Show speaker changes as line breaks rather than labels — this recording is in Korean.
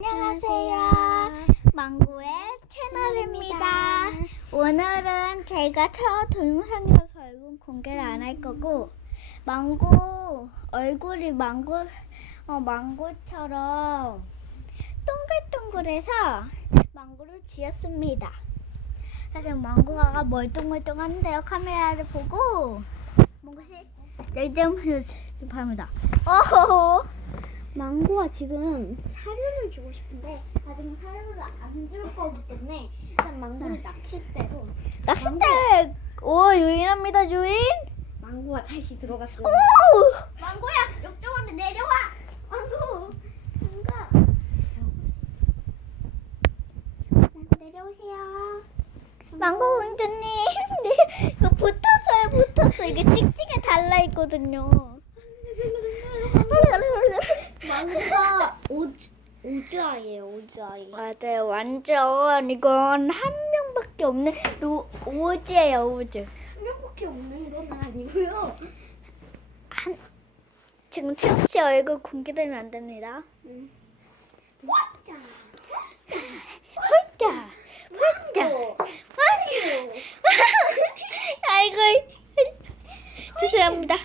안녕하세요. 망고의 채널입니다. 오늘은 제가 첫 동영상이라서 얼굴 공개를 안 할 거고 망고 얼굴이 망고 어, 망고처럼 동글동글해서 망고를 지었습니다. 사실 망고가 멀뚱멀뚱한데요. 카메라를 보고 뭔가시 열정을 바랍니다. 어허.
망고가 지금 사료를 주고 싶은데 아직 사료를 안 줄 거기 때문에 일단 망고를 낚싯대로
낚싯대 오 유인합니다 유인.
망고가 다시 들어갔어 요.
오!
망고야 이쪽으로 내려와. 망고 망가 망고 내려오세요.
망고 공주님, 네, 이거 붙었어요, 붙었어. 이게 찍찍이 달라 있거든요.
오자예요, 오자이.
맞아요, 완전 이건 한 명밖에 없는 로, 오즈예요, 오즈.
한 명밖에 없는 건 아니고요.
한 지금 태욱 씨 얼굴 공개되면 안 됩니다.
음. 자
홀짝, 홀짝,
홀짝. 아이고, 죄송합니다.